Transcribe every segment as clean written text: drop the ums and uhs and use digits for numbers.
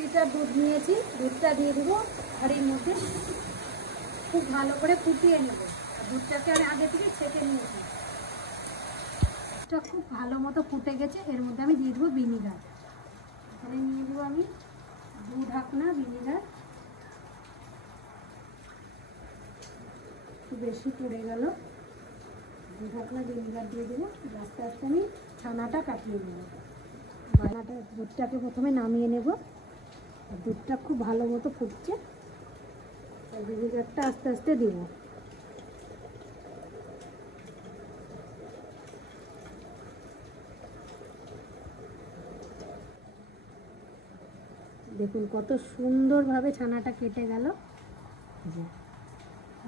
লিটার দুধ নিয়েছি, দুধটা দিয়ে দেবো হাঁড়ির মধ্যে, খুব ভালো করে ফুটিয়ে নেব। দুধটাকে আমি আগে থেকে ছেঁকে নিয়েছি, খুব ভালো মতো ফুটে গেছে। এর মধ্যে আমি দিয়ে দেবো ভিনিগার। এখানে নিয়ে দেবো আমি 2 ঢাকনা ভিনিগার, একটু বেশি পড়ে গেল। 2 ঢাকনা ভিনিগার দিয়ে দেবো। আস্তে আস্তে আমি ছানাটা কাটিয়ে নেব। দুধটাকে প্রথমে নামিয়ে নেব। দুধটা খুব ভালো মতো ফুটছে, ভিনিগারটা আস্তে আস্তে দেবো। দেখুন কত সুন্দরভাবে ছানাটা কেটে গেল।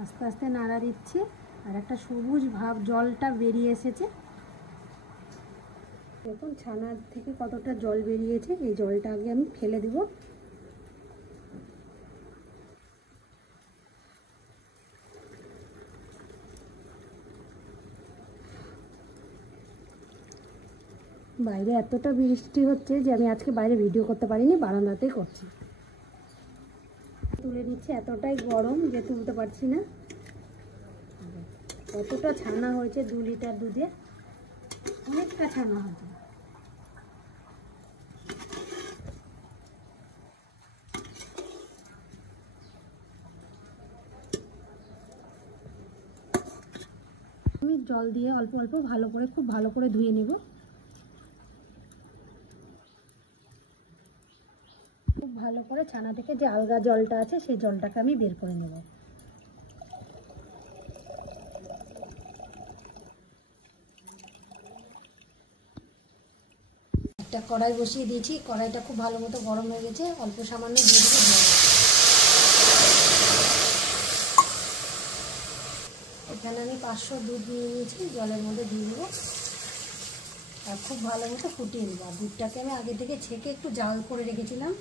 আস্তে আস্তে নাড়া দিচ্ছি, আর একটা সবুজ ভাব জলটা বেরিয়ে এসেছে। দেখুন ছানার থেকে কতটা জল বেরিয়েছে। এই জলটা আগে আমি ফেলে দেব। বাইরে এতটা বৃষ্টি হচ্ছে যে আমি আজকে বাইরে ভিডিও করতে পারিনি, বারান্দাতেই করছি। তুলে নিচ্ছি, এতটাই গরম যে তুলতে পারছি না। কতটা ছানা হয়েছে 2 লিটার দুধে, অনেকটা ছানা হয়েছে। আমি জল দিয়ে অল্প অল্প ভালো করে, খুব ভালো করে ধুয়ে নেব। খুব ভালো করে ছানা থেকে যে আলগা জলটা আছে সেই জলটাকে আমি বের করে নেব। একটা কড়াই বসিয়ে দিয়েছি, কড়াইটা খুব ভালো মতো গরম হয়ে গেছে। অল্প সামান্য দিয়ে দেবো জল। এখানে আমি 500 দুধ নিয়ে নিয়েছি, জলের মধ্যে দিয়ে দেবো আর খুব ভালো মতো ফুটিয়ে নেব। আর দুধটাকে আমি আগে থেকে ছেঁকে একটু জাল করে রেখেছিলাম,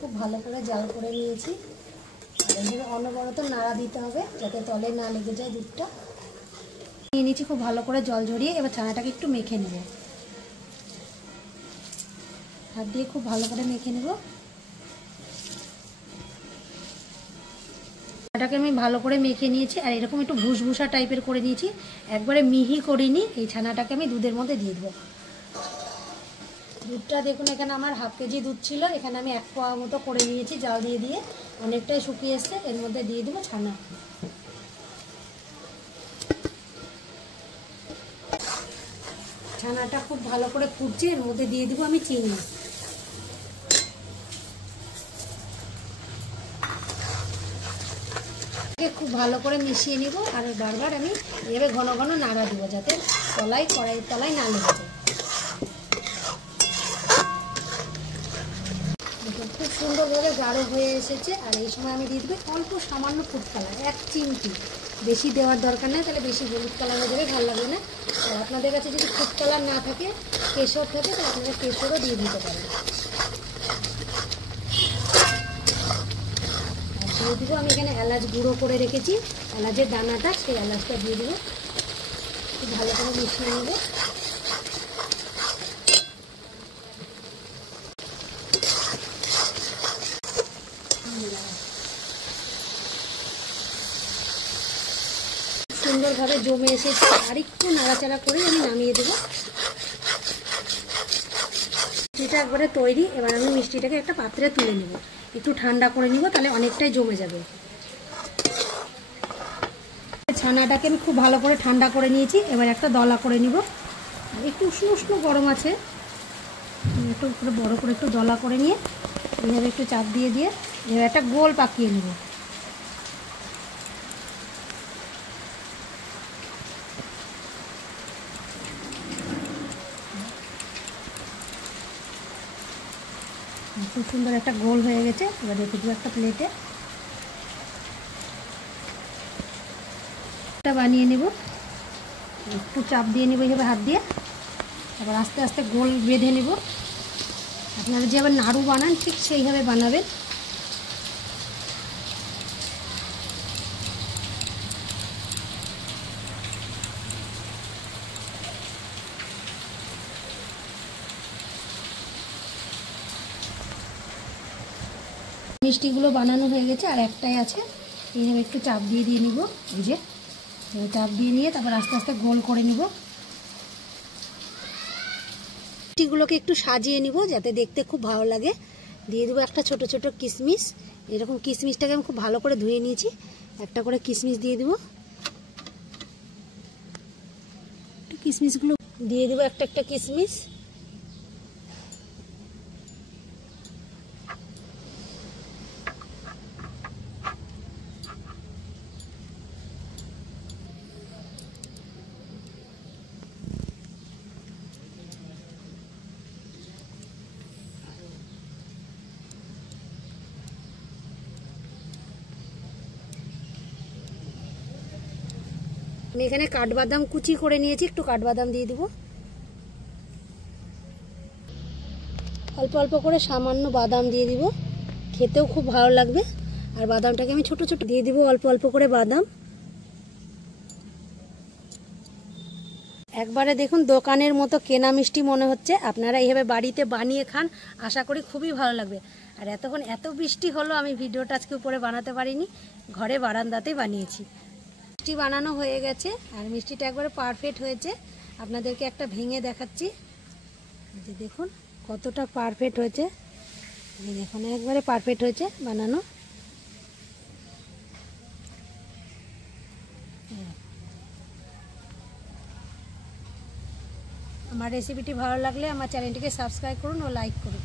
খুব ভালো করে জাল করে নিয়েছি। আর এইভাবে অনবরত নাড়া দিতে হবে যাতে তলে না লেগে যায় দুধটা। নিয়ে নিয়েছি খুব ভালো করে জল ঝরিয়ে। এবার ছানাটাকে একটু মেখে নেব, হাত দিয়ে খুব ভালো করে মেখে নেব। ছানাটাকে আমি ভালো করে মেখে নিয়েছি, আর এরকম একটু ভুসভুসা টাইপের করে নিয়েছি, একবারে মিহি করিনি। এই ছানাটাকে আমি দুধের মধ্যে দিয়ে দেবো। দুধটা দেখুন এখানে আমার হাফ কেজি দুধ ছিল, এখানে আমি 1 পোয়া মতো করে নিয়েছি জাল দিয়ে দিয়ে, অনেকটাই শুকিয়ে এসছে। এর মধ্যে দিয়ে দেবো ছানা। ছানাটা খুব ভালো করে ফুটছে, এর মধ্যে দিয়ে দেবো আমি চিনি। খুব ভালো করে মিশিয়ে নিব, আর বারবার আমি এভাবে ঘন ঘন নাড়া দেবো যাতে কড়াইয়ের তলায় না লেগে যায়। খুব সুন্দরভাবে গাঢ় হয়ে এসেছে। আর এই সময় আমি দিয়ে দেবো অল্প সামান্য ফুড কালার, 1 চিমটি, বেশি দেওয়ার দরকার নেই, তাহলে বেশি হলুদ কালার হয়ে যাবে, ভালো লাগবে না। আর আপনাদের কাছে যদি ফুড কালার না থাকে, কেশর থাকে, তাহলে আপনারা কেশরও দিয়ে দিতে পারেন। আর দিয়ে দেবো আমি এখানে এলাচ গুঁড়ো করে রেখেছি, এলাচের দানাটা, সেই এলাচটা দিয়ে দেবো। খুব ভালো করে মিশিয়ে নেবে। সুন্দরভাবে জমে এসেছে, আর একটু নাড়াচাড়া করে আমি নামিয়ে দেবো। মিষ্টিটা একবারে তৈরি। এবার আমি মিষ্টিটাকে একটা পাত্রে তুলে নেব, একটু ঠান্ডা করে নিব, তাহলে অনেকটাই জমে যাবে। ছানাটাকে আমি খুব ভালো করে ঠান্ডা করে নিয়েছি। এবার একটা দলা করে নিব, একটু উষ্ণ উষ্ণ গরম আছে, একটু বড় করে একটু দলা করে নিয়ে এইভাবে একটু চাপ দিয়ে দিয়ে এবার একটা গোল পাকিয়ে নেব। খুব সুন্দর একটা গোল হয়ে গেছে। এবার রেখে দেবো একটা প্লেটে। এটা বানিয়ে নেব, একটু চাপ দিয়ে নেব এইভাবে হাত দিয়ে, তারপর আস্তে আস্তে গোল বেঁধে নেব। আপনারা যেভাবে নাড়ু বানান ঠিক সেইভাবে বানাবেন। মিষ্টিগুলো বানানো হয়ে গেছে, আর একটাই আছে। এইভাবে একটু চাপ দিয়ে নিব, এই যে চাপ দিয়ে নিয়ে তারপর আস্তে আস্তে গোল করে নিব। মিষ্টিগুলোকে একটু সাজিয়ে নিব যাতে দেখতে খুব ভালো লাগে। দিয়ে দেবো একটা ছোট ছোট কিশমিশ। এরকম কিশমিশটাকে আমি খুব ভালো করে ধুয়ে নিয়েছি, একটা করে কিশমিশ দিয়ে দেবো। কিশমিশগুলো দিয়ে দেবো একটা একটা কিশমিশ। আমি এখানে কাঠবাদাম কুচি করে নিয়েছি, একটু কাঠবাদাম দিয়ে দেবো। অল্প অল্প করে সামান্য বাদাম দিয়ে দিব, খেতেও খুব ভালো লাগবে। আর বাদামটাকে আমি ছোট ছোট দিয়ে দিব, অল্প অল্প করে বাদাম। একবারে দেখুন দোকানের মতো কেনা মিষ্টি মনে হচ্ছে। আপনারা এইভাবে বাড়িতে বানিয়ে খান, আশা করি খুবই ভালো লাগবে। আর এতক্ষণ এত বৃষ্টি হলো, আমি ভিডিওটা আজকে উপরে বানাতে পারিনি, ঘরে বারান্দাতেই বানিয়েছি। মিষ্টি বানানো হয়ে গেছে আর মিষ্টিটা একবারে পারফেক্ট হয়েছে। আপনাদেরকে একটা ভেঙে দেখাচ্ছি, এই যে দেখুন কতটা পারফেক্ট হয়েছে। এই দেখুন একবারে পারফেক্ট হয়েছে বানানো। আমার রেসিপিটি ভালো লাগলে আমার চ্যানেলটিকে সাবস্ক্রাইব করুন ও লাইক করুন।